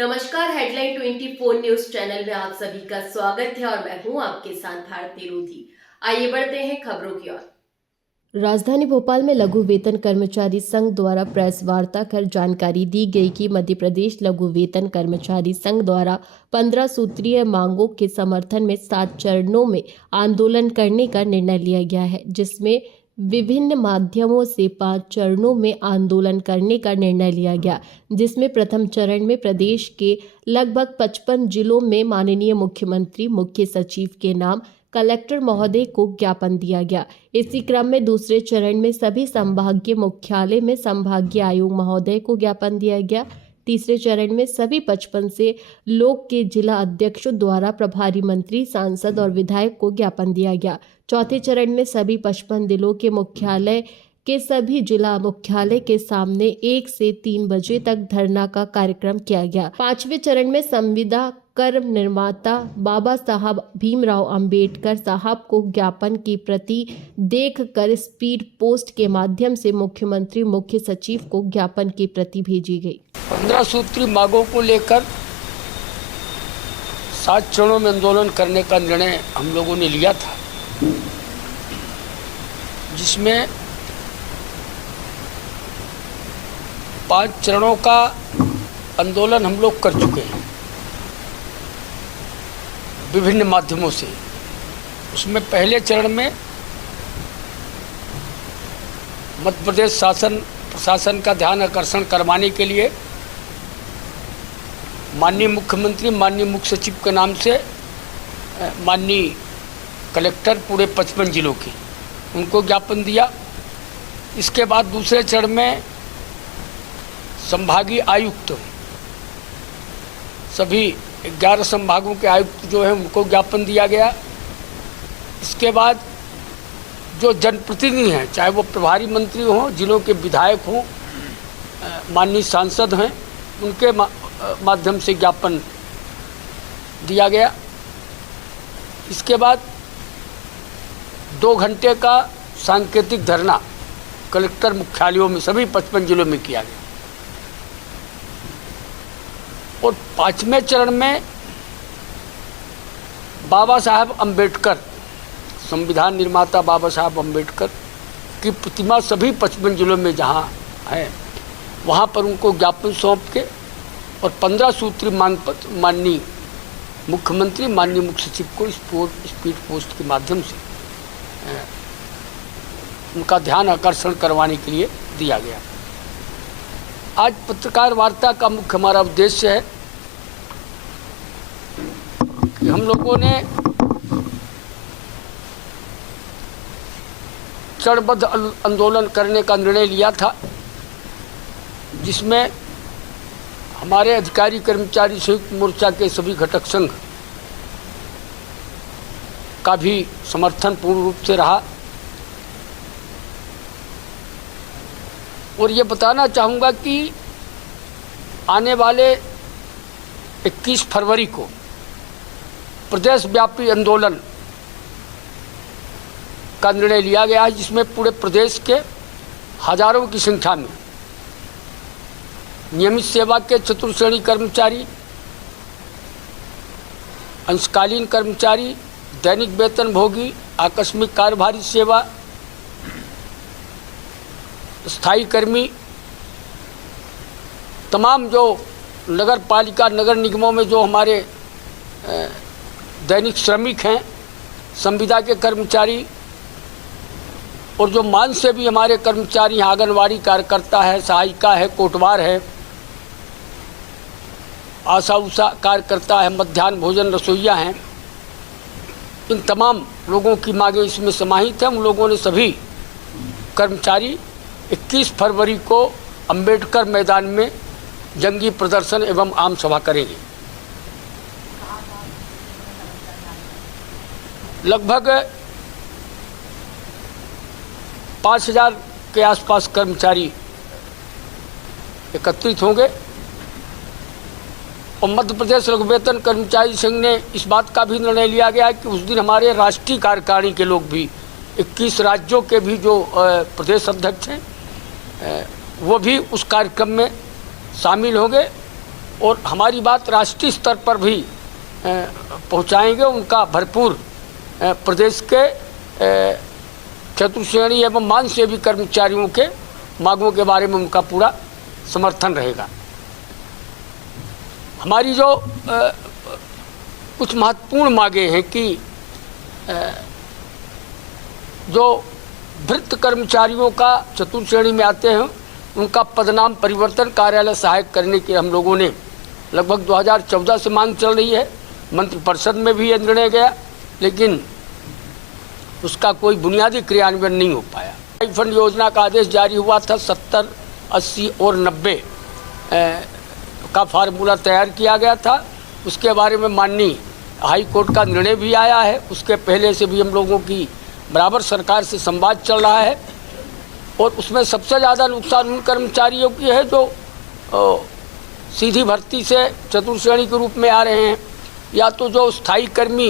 नमस्कार, headline 24 news channel में आप सभी का स्वागत है और मैं हूं आपके साथ भारती रोधी। आइए बढ़ते हैं खबरों की ओर। राजधानी भोपाल में लघु वेतन कर्मचारी संघ द्वारा प्रेस वार्ता कर जानकारी दी गई कि मध्य प्रदेश लघु वेतन कर्मचारी संघ द्वारा 15 सूत्रीय मांगों के समर्थन में 7 चरणों में आंदोलन करने का निर्णय लिया गया है, जिसमें विभिन्न माध्यमों से 5 चरणों में आंदोलन करने का निर्णय लिया गया, जिसमें प्रथम चरण में प्रदेश के लगभग 55 जिलों में माननीय मुख्यमंत्री, मुख्य सचिव के नाम कलेक्टर महोदय को ज्ञापन दिया गया। इसी क्रम में दूसरे चरण में सभी संभागीय मुख्यालय में संभागीय आयुक्त महोदय को ज्ञापन दिया गया। तीसरे चरण में सभी 55 से लोक के जिला अध्यक्षों द्वारा प्रभारी मंत्री, सांसद और विधायक को ज्ञापन दिया गया। चौथे चरण में सभी 55 जिलों के मुख्यालय के सभी जिला मुख्यालय के सामने 1 से 3 बजे तक धरना का कार्यक्रम किया गया। पांचवें चरण में संविदा कर्म निर्माता बाबा साहब भीमराव अंबेडकर साहब को ज्ञापन की प्रति देखकर स्पीड पोस्ट के माध्यम से मुख्यमंत्री, मुख्य सचिव को ज्ञापन की प्रति भेजी गई। 15 सूत्री मांगों को लेकर 7 चरणों में आंदोलन करने का निर्णय हम लोगों ने लिया था, जिसमें 5 चरणों का आंदोलन हम लोग कर चुके हैं विभिन्न माध्यमों से। उसमें पहले चरण में मध्य प्रदेश प्रशासन का ध्यान आकर्षण करवाने के लिए माननीय मुख्यमंत्री, माननीय मुख्य सचिव के नाम से माननीय कलेक्टर पूरे 55 जिलों के, उनको ज्ञापन दिया। इसके बाद दूसरे चरण में संभागीय आयुक्त, सभी 11 संभागों के आयुक्त जो हैं उनको ज्ञापन दिया गया। इसके बाद जो जनप्रतिनिधि हैं, चाहे वो प्रभारी मंत्री हों, जिलों के विधायक हों, माननीय सांसद हैं, उनके माध्यम से ज्ञापन दिया गया। इसके बाद 2 घंटे का सांकेतिक धरना कलेक्टर मुख्यालयों में सभी 55 जिलों में किया गया। और 5वें चरण में बाबा साहब अम्बेडकर, संविधान निर्माता बाबा साहब अम्बेडकर की प्रतिमा सभी 55 जिलों में जहाँ है वहाँ पर उनको ज्ञापन सौंप के और 15 सूत्री मांग पत्र माननीय मुख्यमंत्री, माननीय मुख्य सचिव को स्पीड पोस्ट के माध्यम से उनका ध्यान आकर्षण करवाने के लिए दिया गया। आज पत्रकार वार्ता का मुख्य हमारा उद्देश्य है कि हम लोगों ने चरणबद्ध आंदोलन करने का निर्णय लिया था, जिसमें हमारे अधिकारी कर्मचारी संयुक्त मोर्चा के सभी घटक संघ का भी समर्थन पूर्ण रूप से रहा। और ये बताना चाहूँगा कि आने वाले 21 फरवरी को प्रदेश व्यापी आंदोलन का निर्णय लिया गया है, जिसमें पूरे प्रदेश के हजारों की संख्या में नियमित सेवा के चतुर्श्रेणी कर्मचारी, अंशकालीन कर्मचारी, दैनिक वेतन भोगी, आकस्मिक कार्यभारी सेवा, स्थायी कर्मी, तमाम जो नगर पालिका, नगर निगमों में जो हमारे दैनिक श्रमिक हैं, संविदा के कर्मचारी और जो मान से भी हमारे कर्मचारी हैं, आंगनवाड़ी कार्यकर्ता है, सहायिका है, कोटवार है, आशा उषा कार्यकर्ता है, मध्याह्न भोजन रसोइया हैं, इन तमाम लोगों की मांगें इसमें समाहित हैं। उन लोगों ने सभी कर्मचारी 21 फरवरी को अंबेडकर मैदान में जंगी प्रदर्शन एवं आम सभा करेंगे। लगभग 5000 के आसपास कर्मचारी एकत्रित होंगे और मध्य प्रदेश लघु वेतन कर्मचारी संघ ने इस बात का भी निर्णय लिया गया है कि उस दिन हमारे राष्ट्रीय कार्यकारिणी के लोग भी, 21 राज्यों के भी जो प्रदेश अध्यक्ष हैं वो भी उस कार्यक्रम में शामिल होंगे और हमारी बात राष्ट्रीय स्तर पर भी पहुंचाएंगे। उनका भरपूर प्रदेश के चतुर्श्रेणी एवं मान सेवी कर्मचारियों के मांगों के बारे में उनका पूरा समर्थन रहेगा। हमारी जो कुछ महत्वपूर्ण मांगे हैं कि जो भृत्य कर्मचारियों का चतुर्श्रेणी में आते हैं उनका पदनाम परिवर्तन कार्यालय सहायक करने की हम लोगों ने लगभग 2014 से मांग चल रही है। मंत्रिपरिषद में भी यह निर्णय गया, लेकिन उसका कोई बुनियादी क्रियान्वयन नहीं हो पाया। फंड योजना का आदेश जारी हुआ था, 70, 80 और 90 का फार्मूला तैयार किया गया था। उसके बारे में माननीय हाई कोर्ट का निर्णय भी आया है। उसके पहले से भी हम लोगों की बराबर सरकार से संवाद चल रहा है और उसमें सबसे ज़्यादा नुकसान उन कर्मचारियों की है जो सीधी भर्ती से चतुर्श्रेणी के रूप में आ रहे हैं, या तो जो स्थायी कर्मी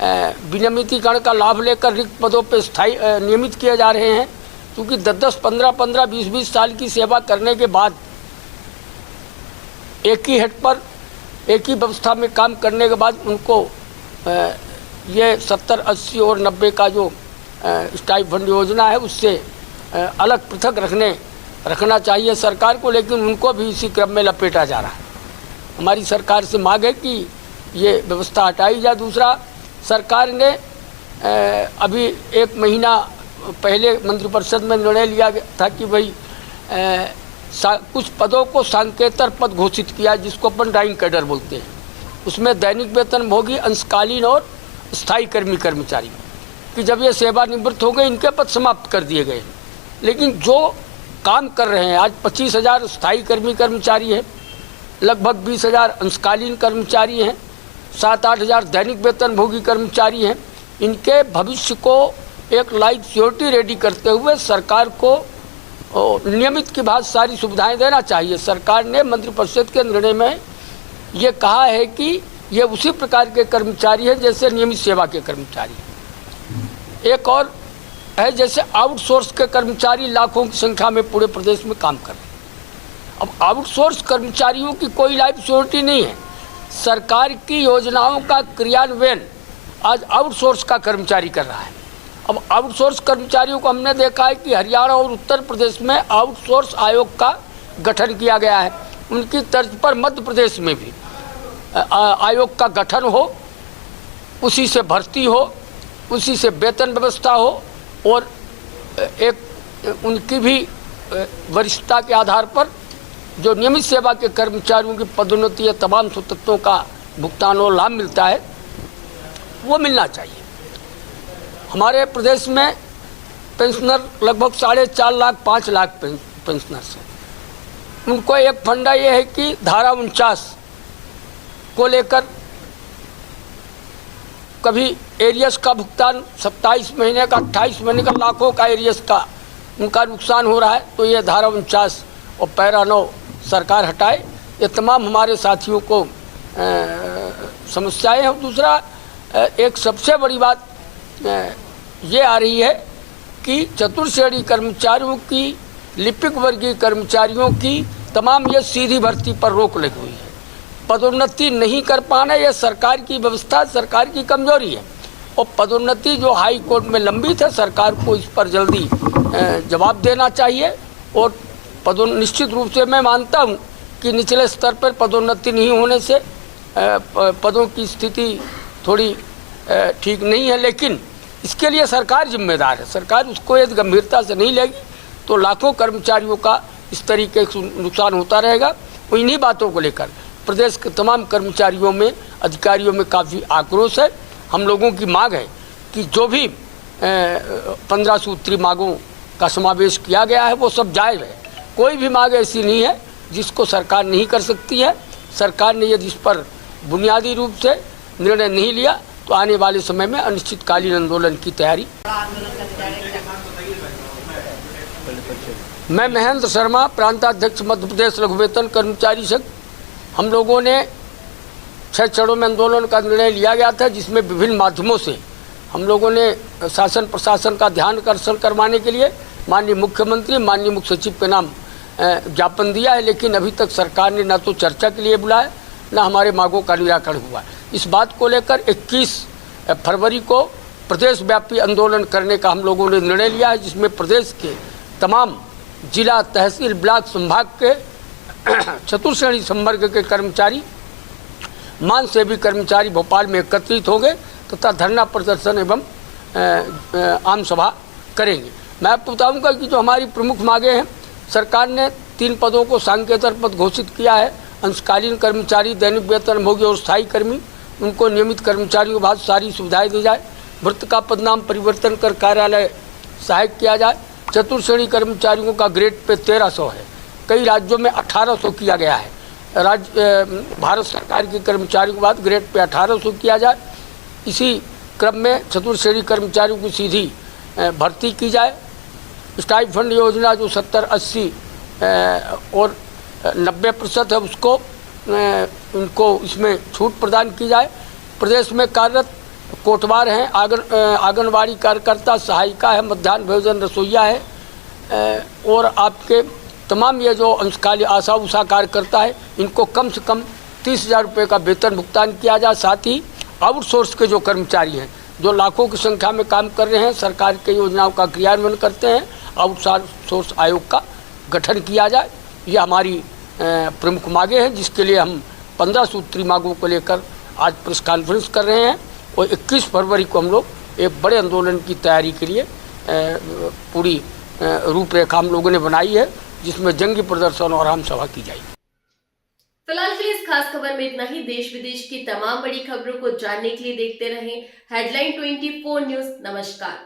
विनियमितीकरण का लाभ लेकर रिक्त पदों पर स्थायी नियमित किए जा रहे हैं। क्योंकि 10-10, 15-15, 20-20 साल की सेवा करने के बाद एक ही हेड पर एक ही व्यवस्था में काम करने के बाद उनको ये 70, 80 और 90 का जो स्टाइपेंड योजना है उससे अलग पृथक रखना चाहिए सरकार को, लेकिन उनको भी इसी क्रम में लपेटा जा रहा है। हमारी सरकार से मांग है कि ये व्यवस्था हटाई जाए। दूसरा, सरकार ने अभी 1 महीना पहले मंत्रिपरिषद में निर्णय लिया गया था कि भाई कुछ पदों को सांकेतर पद घोषित किया जिसको अपन डाइंग कैडर बोलते हैं। उसमें दैनिक वेतन भोगी, अंशकालीन और स्थायी कर्मचारी कि जब ये सेवानिवृत्त हो गए इनके पद समाप्त कर दिए गए। लेकिन जो काम कर रहे हैं आज 25,000 स्थायी कर्मचारी हैं, लगभग 20,000 अंशकालीन कर्मचारी हैं, 7-8 हज़ार दैनिक वेतन भोगी कर्मचारी हैं। इनके भविष्य को एक लाइफ सिक्योरिटी रेडी करते हुए सरकार को नियमित की बात सारी सुविधाएं देना चाहिए। सरकार ने मंत्रिपरिषद के निर्णय में ये कहा है कि ये उसी प्रकार के कर्मचारी हैं जैसे नियमित सेवा के कर्मचारी। एक और है जैसे आउटसोर्स के कर्मचारी लाखों की संख्या में पूरे प्रदेश में काम कर रहे हैं। अब आउटसोर्स कर्मचारियों की कोई लाइफ सिक्योरिटी नहीं है। सरकार की योजनाओं का क्रियान्वयन आज आउटसोर्स का कर्मचारी कर रहा है। अब आउटसोर्स कर्मचारियों को हमने देखा है कि हरियाणा और उत्तर प्रदेश में आउटसोर्स आयोग का गठन किया गया है। उनकी तर्ज पर मध्य प्रदेश में भी आयोग का गठन हो, उसी से भर्ती हो, उसी से वेतन व्यवस्था हो और एक उनकी भी वरिष्ठता के आधार पर जो नियमित सेवा के कर्मचारियों की पदोन्नति या तमाम तत्वों का भुगतान और लाभ मिलता है वो मिलना चाहिए। हमारे प्रदेश में पेंशनर लगभग 4.5 लाख 5 लाख पेंशनर्स हैं। उनको एक फंडा ये है कि धारा 49 को लेकर कभी एरियस का भुगतान 27 महीने का 28 महीने का लाखों का एरियस का उनका नुकसान हो रहा है, तो ये धारा 49 और पैरा 9 सरकार हटाए। ये तमाम हमारे साथियों को समस्याएं हैं। दूसरा, एक सबसे बड़ी बात ये आ रही है कि चतुर्श्रेणी कर्मचारियों की, लिपिक वर्गीय कर्मचारियों की तमाम ये सीधी भर्ती पर रोक लगी हुई है। पदोन्नति नहीं कर पाना यह सरकार की व्यवस्था, सरकार की कमजोरी है। और पदोन्नति जो हाई कोर्ट में लंबित है, सरकार को इस पर जल्दी जवाब देना चाहिए। और निश्चित रूप से मैं मानता हूँ कि निचले स्तर पर पदोन्नति नहीं होने से पदों की स्थिति थोड़ी ठीक नहीं है, लेकिन इसके लिए सरकार जिम्मेदार है। सरकार उसको यदि गंभीरता से नहीं लेगी तो लाखों कर्मचारियों का इस तरीके से नुकसान होता रहेगा। इन्हीं बातों को लेकर प्रदेश के तमाम कर्मचारियों में, अधिकारियों में काफ़ी आक्रोश है। हम लोगों की मांग है कि जो भी 15 सूत्री मांगों का समावेश किया गया है वो सब जायज़ है। कोई भी मांग ऐसी नहीं है जिसको सरकार नहीं कर सकती है। सरकार ने यदि इस पर बुनियादी रूप से निर्णय नहीं लिया तो आने वाले समय में अनिश्चितकालीन आंदोलन की तैयारी। मैं महेंद्र शर्मा, प्रांताध्यक्ष मध्य प्रदेश लघु वेतन कर्मचारी संघ। हम लोगों ने 6 चरणों में आंदोलन का निर्णय लिया गया था, जिसमें विभिन्न माध्यमों से हम लोगों ने शासन प्रशासन का ध्यान आकर्षण करवाने के लिए माननीय मुख्यमंत्री, माननीय मुख्य सचिव के नाम ज्ञापन दिया है, लेकिन अभी तक सरकार ने ना तो चर्चा के लिए बुलाया, ना हमारे मांगों का निराकरण हुआ। इस बात को लेकर 21 फरवरी को प्रदेश व्यापी आंदोलन करने का हम लोगों ने निर्णय लिया है, जिसमें प्रदेश के तमाम जिला, तहसील, ब्लॉक, संभाग के चतुर्श्रेणी संवर्ग के कर्मचारी, मान सेवी कर्मचारी भोपाल में एकत्रित होंगे तथा धरना प्रदर्शन एवं आम सभा करेंगे। मैं आपको बताऊंगा कि जो हमारी प्रमुख मांगे हैं, सरकार ने 3 पदों को सांकेतर पद घोषित किया है। अंशकालीन कर्मचारी, दैनिक वेतनभोगी और स्थायी कर्मी, उनको नियमित कर्मचारियों के बाद सारी सुविधाएं दी जाए। वृत्त का पदनाम परिवर्तन कर कार्यालय सहायक किया जाए। चतुर्श्रेणी कर्मचारियों का ग्रेड पे 1300 है, कई राज्यों में 1800 किया गया है। भारत सरकार के कर्मचारियों के बाद ग्रेड पे 1800 किया जाए। इसी क्रम में चतुर्श्रेणी कर्मचारियों की सीधी भर्ती की जाए। स्टाइफंड योजना जो 70, 80 और 90% है, उसको उनको इसमें छूट प्रदान की जाए। प्रदेश में कार्यरत कोटवार हैं, आंगनवाड़ी कार्यकर्ता, सहायिका है, मध्याह्न भोजन रसोईया है, और आपके तमाम ये जो अंशकालीन आशा उषा कार्यकर्ता है, इनको कम से कम 30,000 रुपये का वेतन भुगतान किया जाए। साथ ही आउटसोर्स के जो कर्मचारी हैं, जो लाखों की संख्या में काम कर रहे हैं, सरकार की योजनाओं का क्रियान्वयन करते हैं, आउटसोर्स आयोग का गठन किया जाए। ये हमारी प्रमुख मांगे हैं, जिसके लिए हम 15 सूत्री मांगों को लेकर आज प्रेस कॉन्फ्रेंस कर रहे हैं, और 21 फरवरी को हम लोग एक बड़े आंदोलन की तैयारी के लिए पूरी रूपरेखा हम लोगों ने बनाई है, जिसमें जंगी प्रदर्शन और आम सभा की जाएगी। फिलहाल के लिए इस खास खबर में इतना ही। देश विदेश की तमाम बड़ी खबरों को जानने के लिए देखते रहें हेडलाइन 24 न्यूज। नमस्कार।